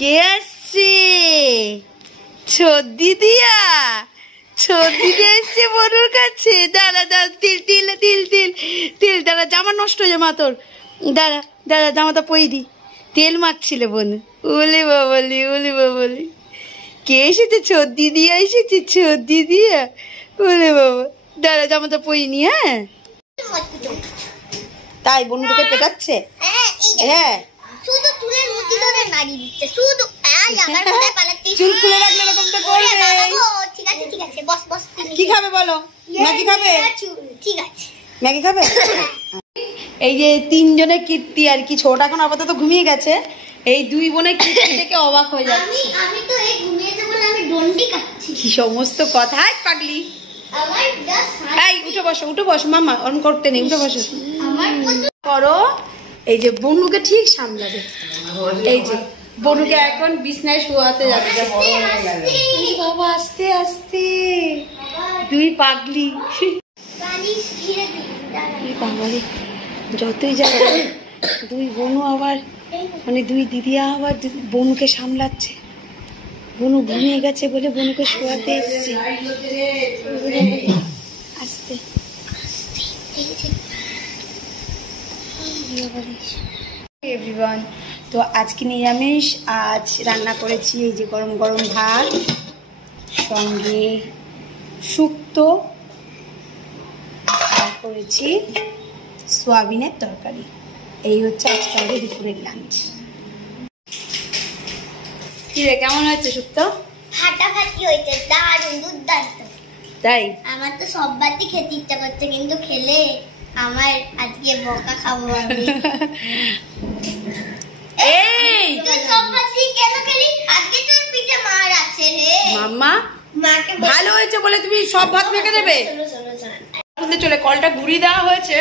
কে আসছে? ছদ্দি দিয়া, ছদ্দি দিয়ে এসছে বনুর কাছে। দাঁড়া দাঁড়া, তিল তিল তিল তিল তিল, দাঁড়া জামা নষ্ট হয়ে মা তোর। দাঁড়া দাঁড়া, জামাটা পই দি। তেল মাখছিল বনু। ওলে বাবলি, ওলে বাবলি, কে এসেছে? ছদ্দি দিয়া এসেছে, ছদ্দি দিয়া। ওলে বাবা, দাঁড়া জামাটা পই নি। হ্যাঁ তাই বনু তোকে পেটাচ্ছে? হ্যাঁ, শুধু চুলের মুঠি ধরে নাড়িয়ে দিচ্ছে, শুধু চুল খুলে রাখলে এরকম তো করবে। ঠিক আছে ঠিক আছে, বস বস। কি খাবে বলো? ম্যাগি খাবে? ঠিক আছে, ম্যাগি খাবে? এই যে তিনজনের কীর্তি আর কি, ছোট এখন আপাতত ঘুমিয়ে গেছে। এই দুই বোনের কীর্তি থেকে অবাক হয়ে যাচ্ছে। আমি তো এই ঘুমিয়েছে বলে আমি ডন্ডি কাটছি। কি সমস্ত কথা পাগলি। আমার এই উঠে বসো, উঠে বসো মামা, অন করতে নেই, উঠে বসো। আমার করো। এই যে বনুকে ঠিক সামলাবে। এই যে বনুকে এখন বিছনায় শোয়াতে যাচ্ছে। বাবা আস্তে আস্তে, দুই পাগলি। বাবারে, যতই যাবে দুই বনু আবার, মানে দুই দিদিয়া আবার বনুকে সামলাচ্ছে। বনু ঘুমিয়ে গেছে বলে বনুকে শোয়াতে এসছে। আস্তে এভরিওয়ান, তো আজকে নিরামিষ। আজ রান্না করেছি এই যে গরম গরম ভাত, সঙ্গে শুক্তো, আর করেছি সোয়াবিনের তরকারি। এই হচ্ছে আজকে আমাদের দুপুরের লাঞ্চ। কি রে, কেমন হয়েছে শুক্তো? ফাটাফাটি হয়েছে, দারুণ দুর্দান্ত। তাই আমার তো সব বাতি খেতে ইচ্ছা করছে, কিন্তু খেলে আমার আজকে বকা খাবো আমি। এই তুই সব বাতি কেন খেলি? আজকে তোর পিঠে মার আছে রে মাম্মা। মাকে ভালো হয়েছে বলে তুমি সব ভাত মেখে দেবে? খুলতে চলে, কলটা ঘুরিয়ে দেওয়া হয়েছে।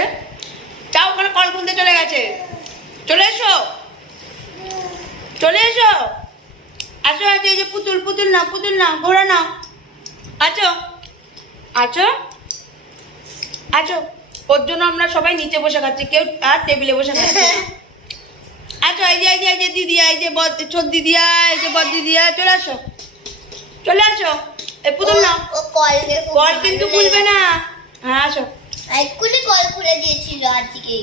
যাও, ওখানে কল খুলতে চলে গেছে। চলে এসো, চলে এসো। আসো আসো, এই যে পুতুল, পুতুল না, পুতুল না, ঘোড়া না। আছো আছো আছো। ওর জন্য আমরা সবাই নিচে বসে খাচ্ছি, কেউ আর টেবিলে বসে খাচ্ছি না। আচ্ছা, এই যে এই যে এই যে দিদিয়া, এই যে ছোট দিদিয়া, এই যে বদ দিদিয়া, চলে আসো, চলে আসো। এই পুতুল না, কল কিন্তু খুলবে না। হ্যাঁ আসো। এক্ষুনি কল খুলে দিয়েছিল আজকে।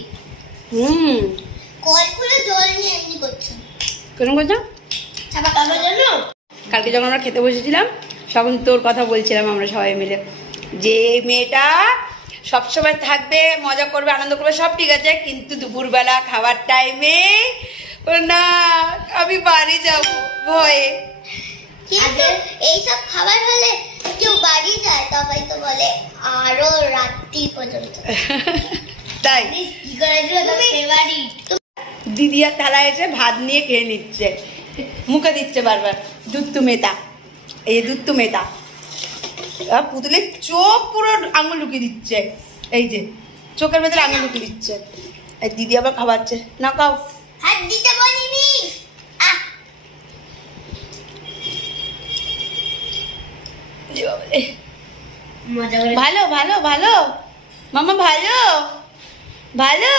কল খুলে জল নিয়ে এমনি করছে। কেন করছো? কালকে যখন আমরা খেতে বসেছিলাম তখন তোর কথা বলছিলাম আমরা সবাই মিলে, যে মেয়েটা সবসময় থাকবে, মজা করবে, আনন্দ করবে, সব ঠিক আছে, কিন্তু দুপুরবেলা খাবার টাইমে না, আমি বাড়ি যাব ভয়ে। কিন্তু এইসব খাবার হলে কেউ বাড়ি যায়, তবে তো বলে আরো রাত্রি পর্যন্ত। তাই দিদিয়া থালা এসে ভাত নিয়ে খেয়ে নিচ্ছে, মুখে দিচ্ছে বারবার দুধ মেতা। এই দুধ মেতা, পুতুলের চোখ পুরো আঙুল লুকিয়ে দিচ্ছে। এই যে চোখের ভেতরে আঙুল লুকিয়ে দিচ্ছে। এই দিদি আবার খাওয়াচ্ছে না, খাও। হাত দিতে বলিনি। ভালো ভালো ভালো মামা, ভালো ভালো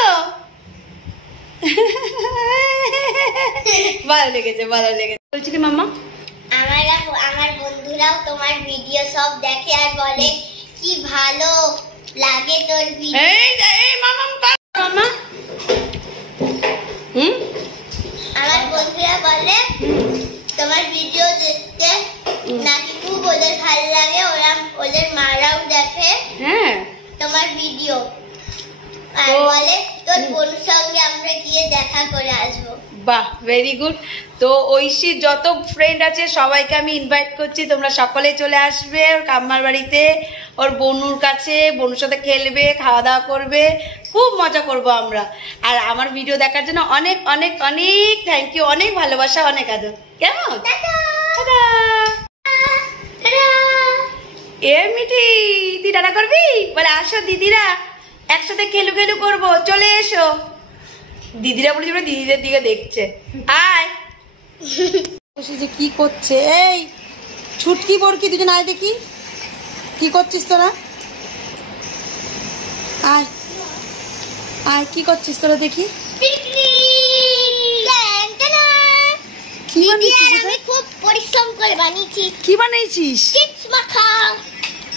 ভালো লেগেছে, ভালো লেগেছে। বলছি কি মামা, আমার বন্ধুরাও তোমার ভিডিও সব দেখে আর বলে কি ভালো লাগে তোর ভিডিও। এই মামা মামা, আমার বন্ধুরা বলে তোমার ভিডিও দেখতে নাকি খুব ওদের ভালো লাগে, ওদের মারাও দেখে তোমার ভিডিও, আর বলে তোর বোনের সঙ্গে আমরা গিয়ে দেখা করে আসবো। বাহ, ভেরি গুড। তো ঐশীর যত ফ্রেন্ড আছে সবাইকে আমি ইনভাইট করছি, তোমরা সকলে চলে আসবে ওর কাম্মার বাড়িতে, ওর বনুর কাছে, বনুর সাথে খেলবে, খাওয়া দাওয়া করবে, খুব মজা করব আমরা। আর আমার ভিডিও দেখার জন্য অনেক অনেক অনেক থ্যাংক ইউ, অনেক ভালোবাসা, অনেক আদর। কেমন? এ মিঠি, তুই টাটা করবি? বলে আসো দিদিরা একসাথে খেলু খেলু করবো, চলে এসো। দিদিরা বলে দিদিদের দিকে দেখছে। আয় বসে যে কি করছে, এই ছুটকি বরকি দুজন আয় দেখি কি করছিস তোরা। আয় আয়, কি করছিস তোরা দেখি। কি বানিয়েছিস? আমি খুব পরিশ্রম করে বানিয়েছি। কি বানিয়েছিস? চিপস মাখা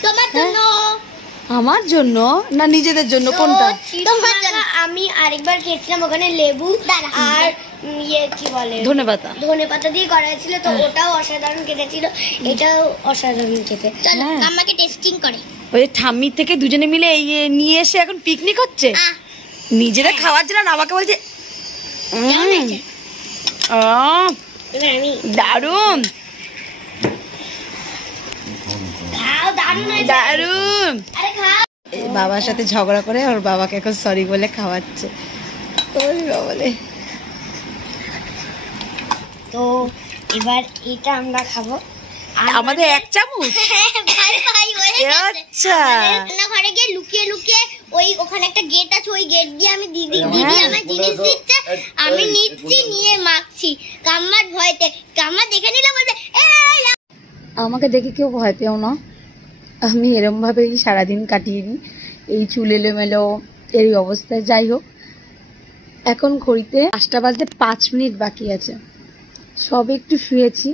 তোমার জন্য। আমার জন্য না নিজেদের জন্য? কোনটা? তোমার জন্য। আমি আরেকবার খেয়েছিলাম ওখানে লেবু আর ইয়ে কি বলে ধনেপাতা দিয়ে করা হয়েছিল, তো ওটাও অসাধারণ খেতে ছিল, এটাও অসাধারণ খেতে। চলো আমাকে টেস্টিং করে। ওই ঠাম্মি থেকে দুজনে মিলে এই নিয়ে এসে এখন পিকনিক হচ্ছে নিজেরা খাওয়ার জন্য, আমাকে বলছে দারুন দারুন। বাবার সাথে ঝগড়া করে ওর বাবাকে এখন সরি বলে খাওয়াচ্ছে। ওই বলে তো এবার এটা আমরা খাবো, আমাদের এক চামচ। আচ্ছা ঘরে গিয়ে লুকিয়ে লুকিয়ে ওই ওখানে একটা গেট আছে, ওই গেট দিয়ে আমি দিদি আমার জিনিস দিচ্ছে, আমি নিচ্ছি, নিয়ে মাখছি। কাম্মার ভয়তে, কাম্মা দেখে নিলে বলছে আমাকে দেখে কেউ ভয় পেও না, আমি এরম ভাবেই সারাদিন কাটিয়ে নিই, এই চুল এলোমেলো এই অবস্থায়। যাই হোক, এখন ঘড়িতে 5টা বাজতে 5 মিনিট বাকি আছে, সবে একটু শুয়েছি,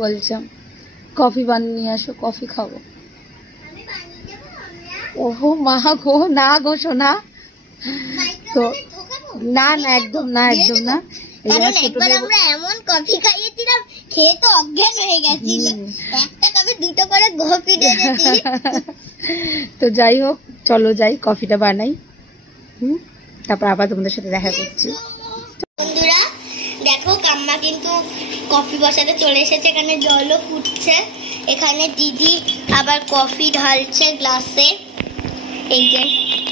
বলছে কফি বানিয়ে নিয়ে আসো, কফি খাবো। ওহো মা গো, না গো সোনা, তো না না একদম না, একদম না। আমরা এমন কফি খাইয়েছিলাম, খেয়ে তো অজ্ঞান হয়ে গেছিল, একটা কাপে 2টো করে কফি দিয়েছি। তো যাই হোক, চলো যাই কফিটা বানাই, তারপর আবার তোমাদের সাথে দেখা করছি। বন্ধুরা দেখো, কাম্মা কিন্তু কফি বসাতে চলে এসেছে, এখানে জলও ফুটছে, এখানে দিদি আবার কফি ঢালছে গ্লাসে। এই যে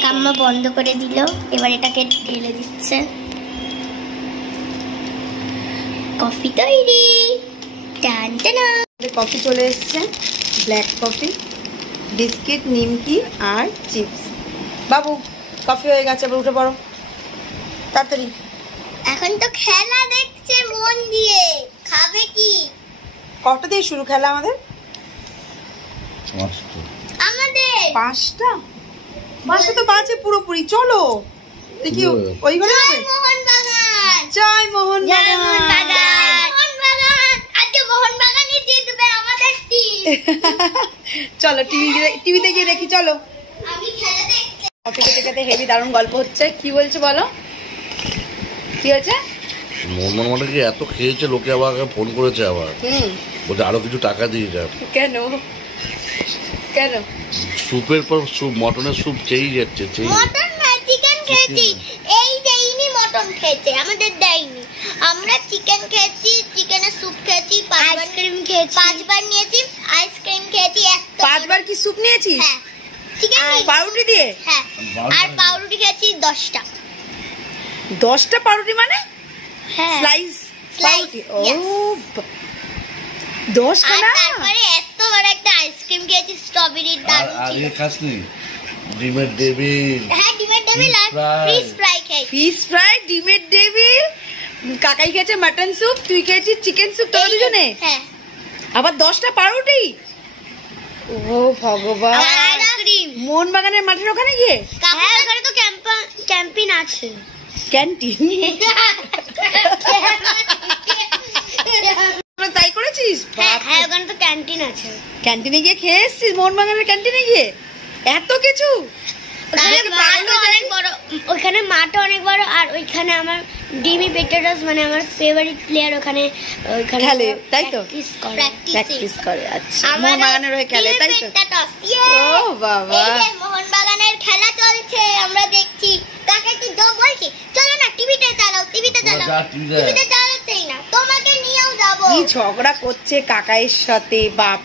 কাম্মা বন্ধ করে দিল, এবার এটাকে ঢেলে দিচ্ছে। কফি তৈরি। টান টানা কফি চলে এসছে, ব্ল্যাক কফি, বিস্কিট, নিমকি আর চিপস। বাবু কফি হয়ে গেছে, এবার উঠে পড়ো তাড়াতাড়ি। এখন তো খেলা দেখছে মন দিয়ে, খাবে কি? কটা দিয়ে শুরু খেলা আমাদের? আমাদের 5টা তো বাজে পুরোপুরি। চলো দেখি ওই ঘরে যাবে। মোহনবাগান, জয় মোহনবাগান। আজকে মোহনবাগানই জিতবে আমাদের টিম। চলো টিভিতে গিয়ে দেখি, চলো। আমি খেলা দেখতে। কফি খেতে খেতে হেভি দারুণ গল্প হচ্ছে। কি বলছো বলো, কি হয়েছে? মোহনবাগান কি এত খেয়েছে, লোকে আবার ফোন করেছে, আবার বলছে আরো কিছু টাকা দিয়ে যান। কেন কেন? স্যুপের পর স্যুপ, মটনের স্যুপ চেয়েই যাচ্ছে। মটন না, চিকেন খেয়েছি। এই দেইনি মটন খেয়েছে, আমাদের দেয়নি। আমরা চিকেন খেয়েছি, চিকেনের স্যুপ খেয়েছি, আইসক্রিম খেয়েছি, 5বার নিয়েছি আইসক্রিম খেয়েছি। 5বার কি স্যুপ নিয়েছিস? হ্যাঁ, চিকেন পাউরুটি দিয়ে। হ্যাঁ, আর পাউরুটি খেয়েছি 10টা। 10টা পাউরুটি মানে? হ্যাঁ, স্লাইস পাউরুটি। ও 10টা না? তারপরে এত বড় একটা আইসক্রিম খেয়েছি, স্ট্রবেরির, দারুণ ছিল। আগে খাসনি ডিমের ডেভিল? হ্যাঁ, ডিমের ডেভিল আর ফিশ ফ্রাই খেয়েছি। ফিশ ফ্রাই, ডিমের ডেভিল, কাকাই খেয়েছে মাটন স্যুপ, তুই খেয়েছিস চিকেন স্যুপ, তোরা দুজনে। হ্যাঁ, আবার 10টা পাউরুটি। ও ভগবান। আইসক্রিম মোহনবাগানের মাঠের ওখানে গিয়ে? হ্যাঁ, ওখানে তো ক্যাম্পিং আছে, ক্যান্টিন। তাই করেছিস? হ্যাঁ, ওখানে তো ক্যান্টিন আছে। ক্যান্টিনে গিয়ে খেয়ে এসছিস? মোহনবাগানের ক্যান্টিনে গিয়ে এত কিছু? ওইখানে মাঠও অনেক বড়, আর ওইখানে আমার ডিমি পেটারাস মানে আমার ফেভারিট প্লেয়ার ওখানে খেলে, তাই তো? প্র্যাকটিস করে। আচ্ছা, মোহনবাগানের হয়ে খেলে, তাই তো? ও বাবা, মোহনবাগানের খেলা চলছে, আমরা দেখছি। কাকে কি জব বলছি? চলো না টিভিতে চালাও, টিভিতে চালাচ্ছেই না, তোমাকে নিয়েও যাবো। কি ঝগড়া করছে কাকাইয়ের সাথে, বাপ।